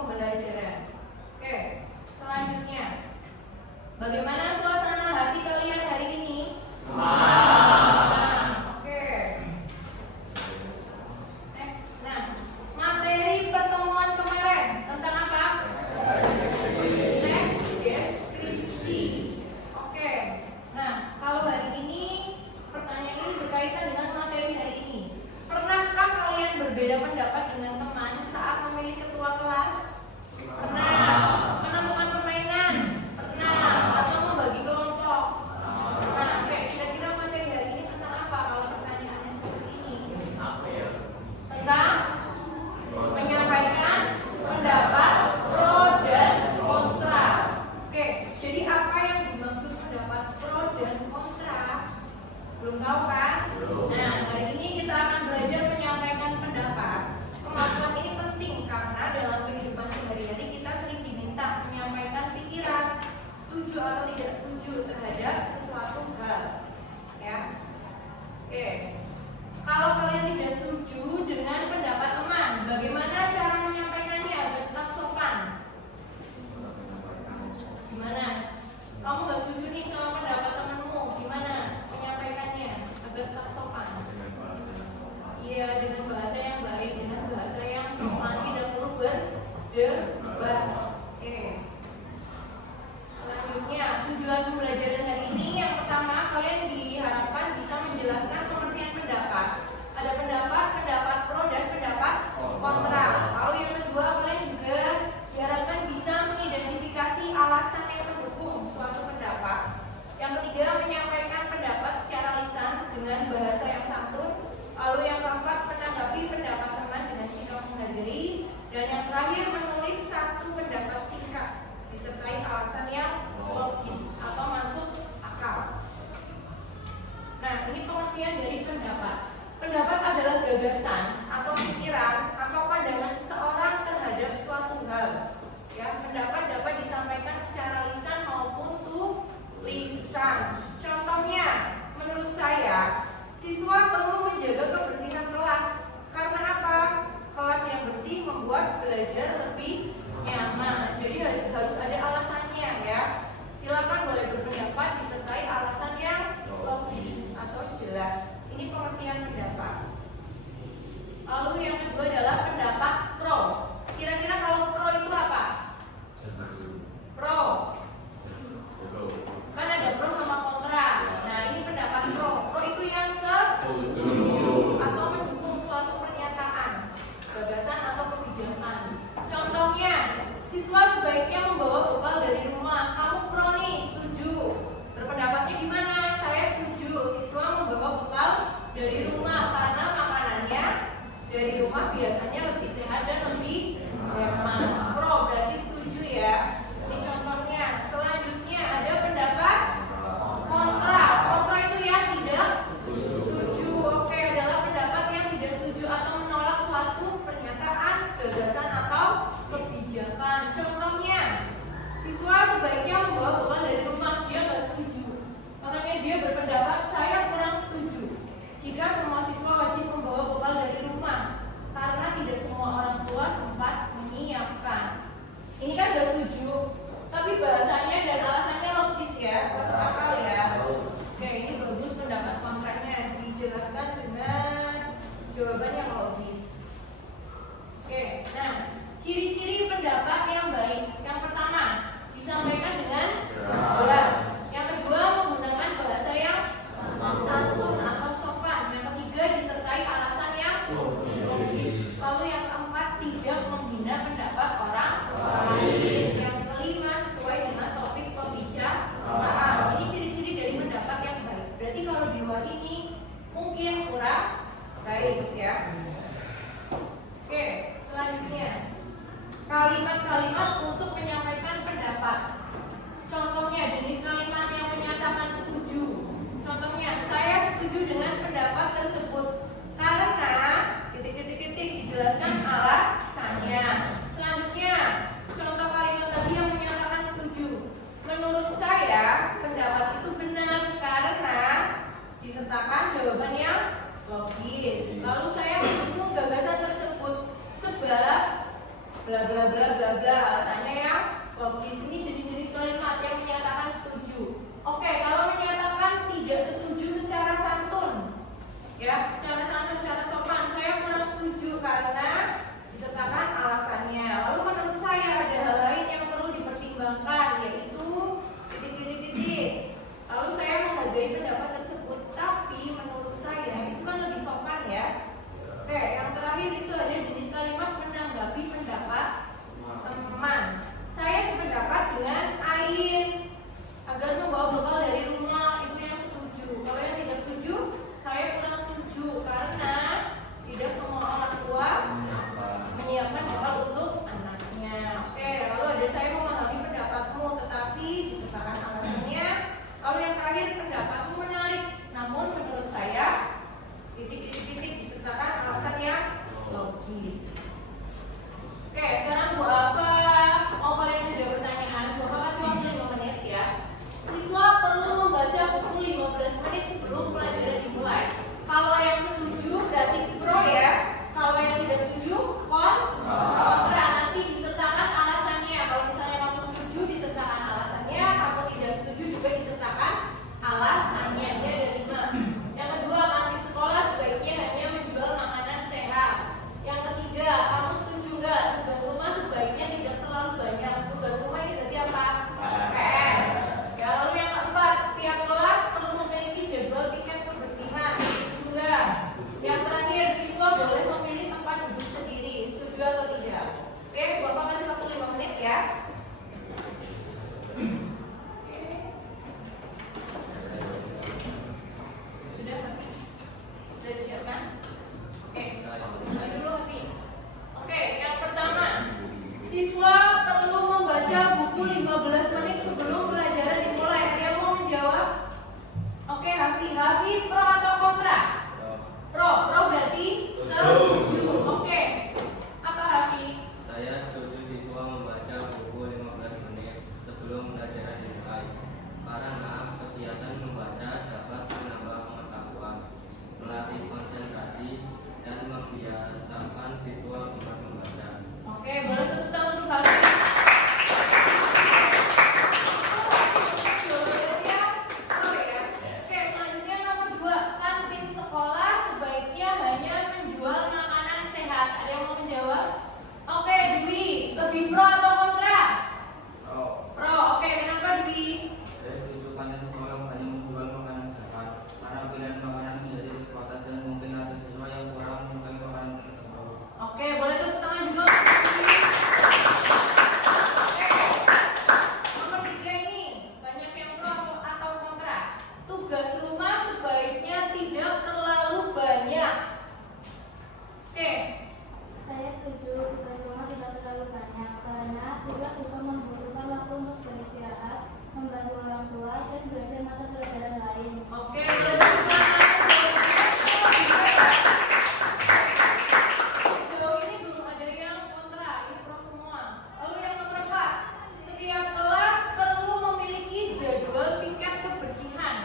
pembelajaran. Oke, selanjutnya, bagaimana suasana hati kalian hari ini? Oke. Next, nah, materi pertemuan kemarin tentang apa? Deskripsi. Oke. Nah, kalau hari ini pertanyaan ini berkaitan dengan materi hari ini. Pernahkah kalian berbeda pendapat dengan teman saat memilih ketua kelas? Pernah. Menentukan permainan? Pernah. Atau membagi kelompok? Nah, oke, kira-kira materi hari ini tentang apa kalau pertanyaannya seperti ini? Tentang menyampaikan pendapat pro dan kontra. Oke, jadi apa yang dimaksud pendapat pro dan kontra? Belum tahu kan? Nah, hari ini kita akan belajar menyampaikan pendapat. Kemampuan ini penting karena dalam kehidupan sehari-hari kita sering diminta menyampaikan pikiran, setuju atau tidak setuju terhadap sesuatu hal. Ya. Oke. Kalau kalian tidak setuju dengan pendapat teman, bagaimana cara menyampaikannya agar tetap sopan? Gimana? Kamu gak setuju nih sama pendapat temanmu, gimana menyampaikannya agar tetap sopan? Iya, dengan bahasa yang baik, dengan bahasa yang sopan, tidak perlu berdebat. Oke. Selanjutnya, tujuan pembelajaran hari ini yang pertama, kalian diharapkan bisa menjelaskan pengertian pendapat. Ada pendapat pro dan pendapat kontra. Lalu yang kedua, kalian juga diharapkan bisa mengidentifikasi alasan yang mendukung suatu pendapat. Yang ketiga, menyampaikan pendapat secara lisan dengan bahasa yang santun. Lalu yang keempat, menanggapi pendapat teman dengan sikap menghargai. Dan yang terakhir, menulis satu pendapat singkat disertai alasan yang logis atau masuk akal. Nah, ini pengertian dari pendapat. Pendapat adalah gagasan atau pikiran atau pandangan seseorang terhadap suatu hal. Ya, pendapat dapat disampaikan secara lisan maupun tulisan. Contohnya, menurut saya, siswa perlu menjaga kebersihan kelas. Karena apa? Kelas yang bersih membuat belajar lebih nyaman. Jadi harus ada alasannya ya. Silakan boleh berpendapat disertai alasan yang logis atau jelas. Ini pengertian pendapat. Lalu yang kedua adalah pendapat pro. Kira-kira kalau pro itu apa? Pro. Kan ada pro sama kontra. Nah, ini pendapat pro. Pro itu yang setuju atau mendukung suatu pernyataan, gagasan atau kebijakan. Contohnya, siswa sebaiknya membawa bekal dari rumah. Kamu pro nih, setuju. Berpendapatnya gimana? Saya setuju. Siswa membawa bekal dari rumah karena makanannya dari rumah biasanya lebih sehat dan lebih hemat. Pro berarti setuju ya. Ini contohnya. Selanjutnya ada pendapat kontra. Kontra itu yang tidak setuju. Oke, adalah pendapat yang tidak setuju atau menolak suatu pernyataan, gagasan atau kebijakan. Contohnya, siswa sebaiknya membawa bekal dari rumah. Dia nggak setuju. Makanya dia berpendapat saya kurang setuju jika semua siswa wajib membawa bekal dari rumah karena tidak semua orang tua sempat menyiapkan. Ini kan nggak setuju, tapi bahasanya dan alasannya logis ya, masuk akal ya. Oke, ini bagus pendapat kontranya, dijelaskan dengan jawaban yang logis. Oke, nah, ciri-ciri pendapat yang baik. Yang pertama, disampaikan dengan jelas. Yang kedua, menggunakan bahasa yang santun atau sopan. Yang ketiga, disertai alasan yang logis. Lalu yang keempat, tidak menghina pendapat orang lain. Yang kelima, sesuai dengan topik pembicaraan. Ini ciri-ciri dari pendapat yang baik. Berarti kalau di luar ini mungkin kurang baik ya. Oke, selanjutnya kalimat-kalimat untuk menyampaikan pendapat. Contohnya jenis kalimat yang menyatakan setuju. Contohnya, saya setuju dengan pendapat tersebut karena dijelaskan alasannya. Selanjutnya, contoh kalimat tadi yang menyatakan setuju. Menurut saya, pendapat itu benar karena disertakan jawaban yang logis. Lalu saya mendukung gagasan tersebut sebab bla bla bla bla bla, alasannya yang logis. Ini jenis-jenis kalimat yang menyatakan setuju. Oke, kalau menyatakan tidak setuju secara santun, ya, secara santun, secara sopan, saya kurang setuju karena disertakan alasannya. Lalu menurut saya ada hal lain yang perlu dipertimbangkan, yaitu titik. Lalu saya menghargai pendapat tersebut, tapi menurut saya itu kan lebih sopan ya. Oke, yang terakhir itu ada jenis kalimat menanggapi pendapat teman. Saya sependapat dengan Ain agar membawa bekal dari rumah, itu yang setuju. Kalau yang tidak setuju, saya kurang setuju karena tidak semua orang tua menyiapkan bekal untuk anaknya. Oke, lalu ada saya memahami pendapatmu, tetapi disertakan alasannya. Lalu yang terakhir, pendapatmu menarik, namun menurut saya titik disertakan alasan yang logis. Oke, sekarang Bu Alfa mau kalian menjawab pertanyaan. Bu Alfa kasih waktu 5 menit ya. Siswa perlu membaca buku 15 menit sebelum pelajaran dimulai. Kalau yang setuju berarti pro ya. Kalau yang tidak setuju kontra. Nanti disertakan alasannya. Kalau misalnya kamu setuju disertakan alasannya, kamu tidak setuju juga disertakan alasannya. Dia ada 5. Yang kedua, kantin sekolah sebaiknya hanya menjual makanan sehat. Yang ketiga, kamu setuju nggak tugas rumah sebaiknya tidak terlalu banyak. Tugas rumah ini berarti apa? PR. Ya, lalu yang keempat, setiap kelas perlu memiliki jadwal tiket kebersihan. Setuju nggak? Yang terakhir, siswa boleh memilih tempat duduk sendiri. Setuju atau tidak? Oke, Bapak kasih waktu 5 menit ya. Sudah disiapkan? Oke, mulai dulu Hafi. Oke, yang pertama, siswa perlu membaca buku 15 menit sebelum pelajaran dimulai. Ada yang mau menjawab? Oke, Hafi pro atau kontra? Pro berarti setuju. Oke, apa Hafi? Saya setuju siswa membaca buku 15 menit sebelum pelajaran dimulai karena kegiatan membaca dapat menambah pengetahuan, melatih konsentrasi, dan membiasakan siswa untuk membaca. Oke, boleh tepuk tangan untuk Hafi. Oke, selanjutnya nomor 2, kantin sekolah sebaiknya hanya menjual makanan sehat. Ada yang mau menjawab? Oke, Dwi, lebih pro atau kontra? Pro. Oke, kenapa Dwi? Saya setuju kantin sekolah hanya menjual makanan sehat karena pilihan makanan menjadi kekuatan dan mungkin ada siswa yang kurang menyukai makanan tertentu. Oke, boleh tepuk tangan juga. Nomor 3 ini banyak yang pro atau kontra. Tugas rumah sebaiknya tidak terlalu banyak. Oke, Saya setuju tugas rumah tidak terlalu banyak karena siswa juga membutuhkan waktu untuk beristirahat, membantu orang tua, dan belajar mata pelajaran lain. oke, boleh tepuk tangan. Sejauh ini belum ada yang kontra, ini pro semua. Lalu yang nomor 4, setiap kelas perlu memiliki jadwal tingkat kebersihan.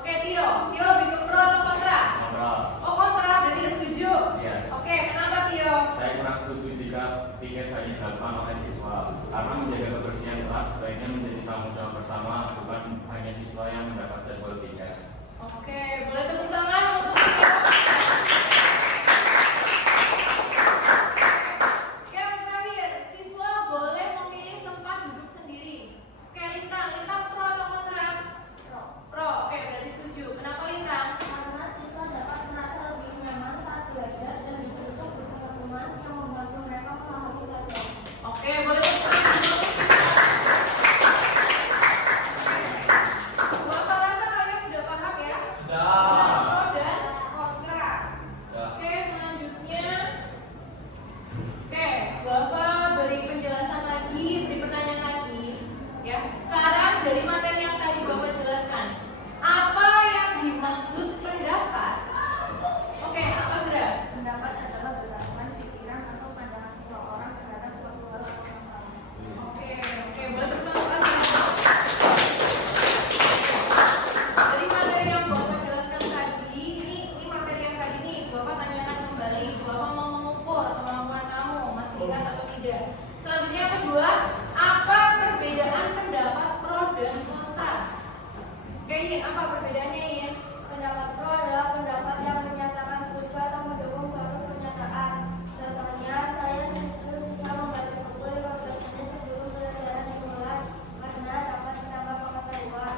Oke, Tio lebih ke pro atau kontra? Kontra. Oh, kontra, berarti tidak setuju? Iya. Oke, kenapa Tio? Saya kurang setuju jika piket hanya dilakukan oleh siswa karena menjaga kebersihan kelas sebaiknya menjadi tanggung jawab bersama, bukan hanya siswa yang mendapat jadwal piket. Oke, boleh tepuk tangan untuk Tio. Yang terakhir, siswa boleh memilih tempat duduk sendiri. Oke, Lintang pro atau kontra? Pro. Oke, berarti setuju. Kenapa Lintang? Karena siswa dapat merasa lebih nyaman saat belajar dan dibentuk bersama teman yang membantu mereka memahami pelajaran. Oke, boleh tepuk tangan. Bapak rasa kalian sudah paham ya? Sudah. Pro dan kontra. Ya. Oke, selanjutnya. Oke, Bapak beri penjelasan lagi, beri pertanyaan lagi. Ya, sekarang dari materi yang tadi Bapak jelaskan, apa yang dimaksud pendapat? Oke, apa sudah? Pendapat adalah berdasarkan pikiran atau pandangan seseorang terhadap suatu hal atau masalah. Oke, boleh tepuk tangan. Dari materi yang Bapak jelaskan tadi, ini materi yang tadi nih, Bapak tanyakan kembali, Bapak mau mengukur kemampuan kamu, masih ingat atau tidak? tidak. Selanjutnya yang kedua, apa perbedaan pendapat pro dan kontra? Oke, Yin, apa perbedaannya, Yin? Pendapat pro adalah pendapat yang menyatakan setuju atau mendukung suatu pernyataan. Contohnya, saya setuju siswa membaca buku 15 menit sebelum pelajaran dimulai karena dapat menambah pengetahuan.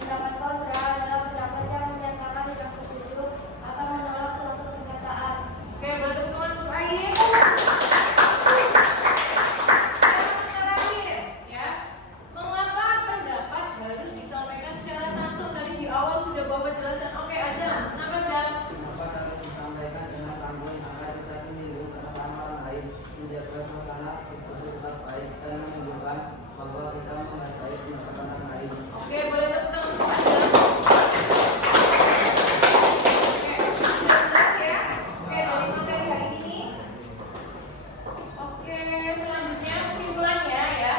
Pendapat kontra adalah pendapat yang menyatakan tidak setuju atau menolak suatu pernyataan. Oke, boleh tepuk tangan untuk Ayin. Terakhir, ya. Mengapa pendapat harus disampaikan secara santun? Tadi di awal sudah Bapak jelaskan. Oke, Azam. Kenapa, Azam? Kenapa harus disampaikan dengan santun agar tidak menyinggung perasaan orang lain, menjaga suasana diskusi tetap baik dan menunjukkan bahwa kita menghargai pendapat orang lain. Oke, boleh tepuk tangan untuk Azam. Oke, sudah jelas ya. Oke, dari materi hari ini. Oke, selanjutnya kesimpulannya ya.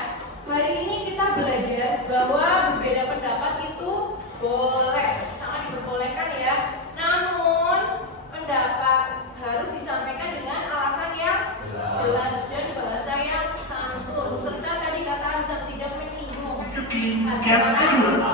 Hari ini kita belajar bahwa berbeda pendapat itu boleh, sangat diperbolehkan ya. Namun pendapat harus disampaikan dengan alasan yang jelas dan bahasa yang santun serta tadi kata Azam tidak menyinggung. Jam kedua.